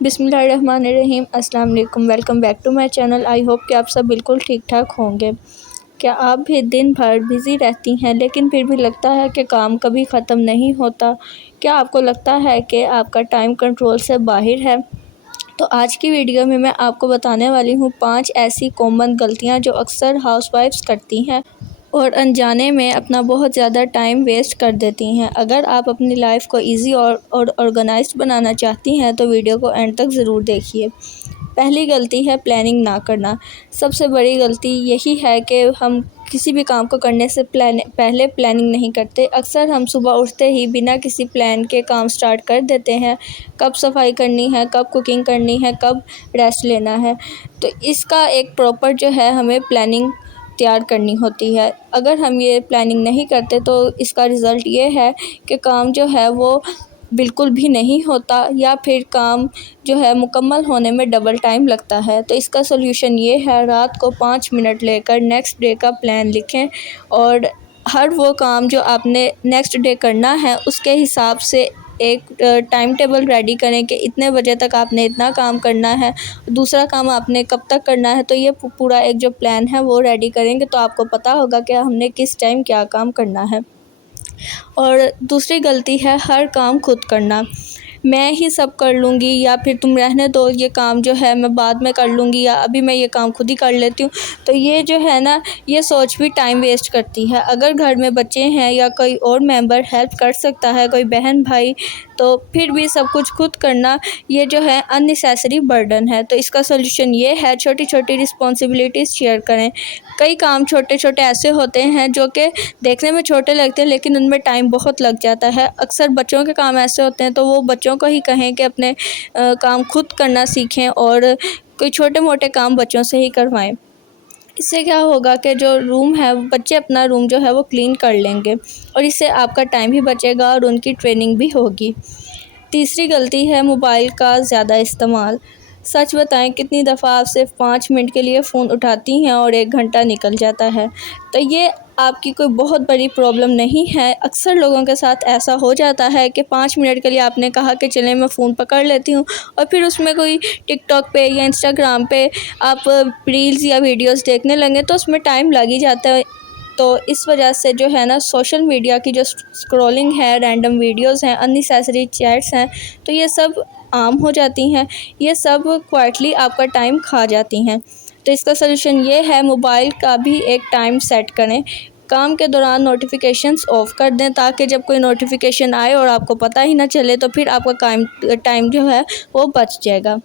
बिस्मिल्लाहिर्रहमानिर्रहीम। अस्सलाम वालेकुम। Welcome back to my channel. I hope कि आप सब बिल्कुल ठीक ठाक होंगे। क्या आप भी दिन भर बिज़ी रहती हैं लेकिन फिर भी लगता है कि काम कभी ख़त्म नहीं होता? क्या आपको लगता है कि आपका टाइम कंट्रोल से बाहर है? तो आज की वीडियो में मैं आपको बताने वाली हूँ 5 ऐसी कॉमन गलतियाँ जो अक्सर हाउसवाइफ्स करती हैं और अनजाने में अपना बहुत ज़्यादा टाइम वेस्ट कर देती हैं। अगर आप अपनी लाइफ को इजी और ऑर्गेनाइज्ड बनाना चाहती हैं तो वीडियो को एंड तक ज़रूर देखिए। पहली गलती है प्लानिंग ना करना। सबसे बड़ी गलती यही है कि हम किसी भी काम को करने से पहले प्लानिंग नहीं करते। अक्सर हम सुबह उठते ही बिना किसी प्लान के काम स्टार्ट कर देते हैं। कब सफाई करनी है, कब कुकिंग करनी है, कब रेस्ट लेना है। तो इसका एक प्रॉपर जो है हमें प्लानिंग तैयार करनी होती है। अगर हम ये प्लानिंग नहीं करते तो इसका रिज़ल्ट ये है कि काम जो है वो बिल्कुल भी नहीं होता या फिर काम जो है मुकम्मल होने में डबल टाइम लगता है। तो इसका सोल्यूशन ये है, रात को 5 मिनट लेकर नेक्स्ट डे का प्लान लिखें और हर वो काम जो आपने नेक्स्ट डे करना है उसके हिसाब से एक टाइम टेबल रेडी करें कि इतने बजे तक आपने इतना काम करना है, दूसरा काम आपने कब तक करना है। तो ये पूरा एक जो प्लान है वो रेडी करेंगे तो आपको पता होगा कि हमने किस टाइम क्या काम करना है। और दूसरी गलती है हर काम खुद करना। मैं ही सब कर लूँगी या फिर तुम रहने दो, ये काम जो है मैं बाद में कर लूँगी या अभी मैं ये काम खुद ही कर लेती हूँ। तो ये जो है ना, ये सोच भी टाइम वेस्ट करती है। अगर घर में बच्चे हैं या कोई और मेंबर हेल्प कर सकता है, कोई बहन भाई, तो फिर भी सब कुछ खुद करना ये जो है अननेसेसरी बर्डन है। तो इसका सोल्यूशन ये है, छोटी छोटी रिस्पॉन्सिबिलिटीज़ शेयर करें। कई काम छोटे छोटे ऐसे होते हैं जो कि देखने में छोटे लगते हैं लेकिन उनमें टाइम बहुत लग जाता है। अक्सर बच्चों के काम ऐसे होते हैं तो वो बच्चों को ही कहें कि अपने काम खुद करना सीखें और कोई छोटे मोटे काम बच्चों से ही करवाएं। इससे क्या होगा कि जो रूम है, बच्चे अपना रूम जो है वो क्लीन कर लेंगे और इससे आपका टाइम भी बचेगा और उनकी ट्रेनिंग भी होगी। तीसरी गलती है मोबाइल का ज़्यादा इस्तेमाल। सच बताएं, कितनी दफ़ा आप सिर्फ 5 मिनट के लिए फ़ोन उठाती हैं और 1 घंटा निकल जाता है। तो ये आपकी कोई बहुत बड़ी प्रॉब्लम नहीं है। अक्सर लोगों के साथ ऐसा हो जाता है कि 5 मिनट के लिए आपने कहा कि चलें मैं फ़ोन पकड़ लेती हूँ और फिर उसमें कोई टिकटॉक पे या इंस्टाग्राम पे आप रील्स या वीडियोस देखने लगे तो उसमें टाइम लग ही जाता है। तो इस वजह से जो है ना, सोशल मीडिया की जो स्क्रॉलिंग है, रैंडम वीडियोस हैं, अननेसेसरी चैट्स हैं, तो ये सब आम हो जाती हैं। ये सब क्वाइटली आपका टाइम खा जाती हैं। तो इसका सलूशन ये है, मोबाइल का भी एक टाइम सेट करें। काम के दौरान नोटिफिकेशंस ऑफ़ कर दें ताकि जब कोई नोटिफिकेशन आए और आपको पता ही ना चले तो फिर आपका टाइम जो है वो बच जाएगा।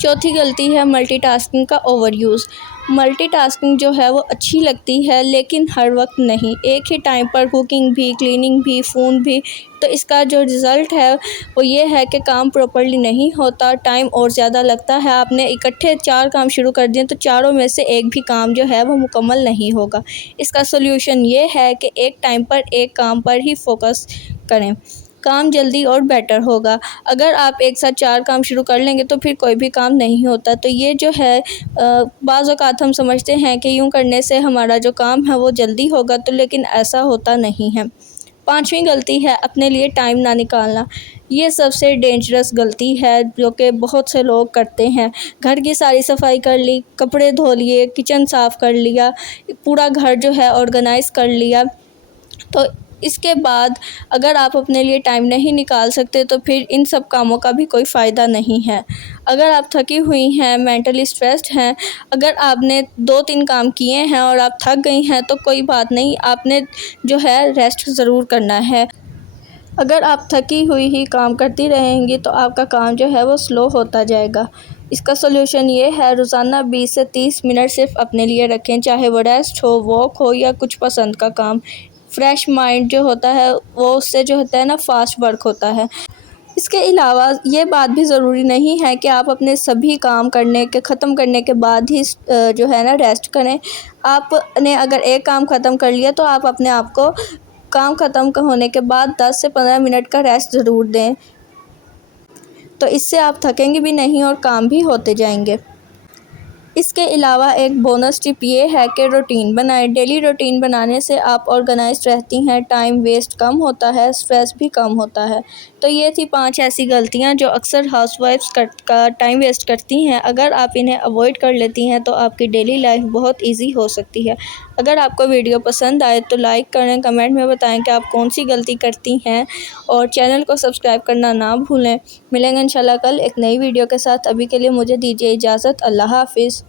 चौथी गलती है मल्टीटास्किंग का ओवरयूज़। मल्टीटास्किंग जो है वो अच्छी लगती है लेकिन हर वक्त नहीं। एक ही टाइम पर कुकिंग भी, क्लीनिंग भी, फ़ोन भी। तो इसका जो रिज़ल्ट है वो ये है कि काम प्रॉपर्ली नहीं होता, टाइम और ज़्यादा लगता है। आपने इकट्ठे 4 काम शुरू कर दिए तो चारों में से एक भी काम जो है वो मुकम्मल नहीं होगा। इसका सॉल्यूशन ये है कि एक टाइम पर एक काम पर ही फोकस करें, काम जल्दी और बेटर होगा। अगर आप एक साथ 4 काम शुरू कर लेंगे तो फिर कोई भी काम नहीं होता। तो ये जो है बाज़ औक़ात हम समझते हैं कि यूँ करने से हमारा जो काम है वो जल्दी होगा, तो लेकिन ऐसा होता नहीं है। 5वीं गलती है अपने लिए टाइम ना निकालना। ये सबसे डेंजरस गलती है जो कि बहुत से लोग करते हैं। घर की सारी सफाई कर ली, कपड़े धो लिए, किचन साफ़ कर लिया, पूरा घर जो है ऑर्गेनाइज़ कर लिया, तो इसके बाद अगर आप अपने लिए टाइम नहीं निकाल सकते तो फिर इन सब कामों का भी कोई फ़ायदा नहीं है। अगर आप थकी हुई हैं, मेंटली स्ट्रेस्ड हैं, अगर आपने 2-3 काम किए हैं और आप थक गई हैं तो कोई बात नहीं, आपने जो है रेस्ट ज़रूर करना है। अगर आप थकी हुई ही काम करती रहेंगी तो आपका काम जो है वो स्लो होता जाएगा। इसका सॉल्यूशन ये है, रोज़ाना 20 से 30 मिनट सिर्फ अपने लिए रखें, चाहे वो रेस्ट हो, वॉक हो या कुछ पसंद का काम। फ्रेश माइंड जो होता है वो उससे जो होता है ना, फास्ट वर्क होता है। इसके अलावा ये बात भी ज़रूरी नहीं है कि आप अपने सभी काम ख़त्म करने के बाद ही जो है ना रेस्ट करें। आपने अगर एक काम ख़त्म कर लिया तो आप अपने आप को काम ख़त्म होने के बाद 10 से 15 मिनट का रेस्ट ज़रूर दें। तो इससे आप थकेंगे भी नहीं और काम भी होते जाएंगे। इसके अलावा एक बोनस टिप ये है कि रूटीन बनाएं। डेली रूटीन बनाने से आप ऑर्गेनाइज्ड रहती हैं, टाइम वेस्ट कम होता है, स्ट्रेस भी कम होता है। तो ये थी 5 ऐसी गलतियां जो अक्सर हाउसवाइफ्स का टाइम वेस्ट करती हैं। अगर आप इन्हें अवॉइड कर लेती हैं तो आपकी डेली लाइफ बहुत ईजी हो सकती है। अगर आपको वीडियो पसंद आए तो लाइक करें, कमेंट में बताएं कि आप कौन सी गलती करती हैं और चैनल को सब्सक्राइब करना ना भूलें। मिलेंगे इंशाल्लाह कल एक नई वीडियो के साथ। अभी के लिए मुझे दीजिए इजाज़त। अल्लाह हाफ़िज़।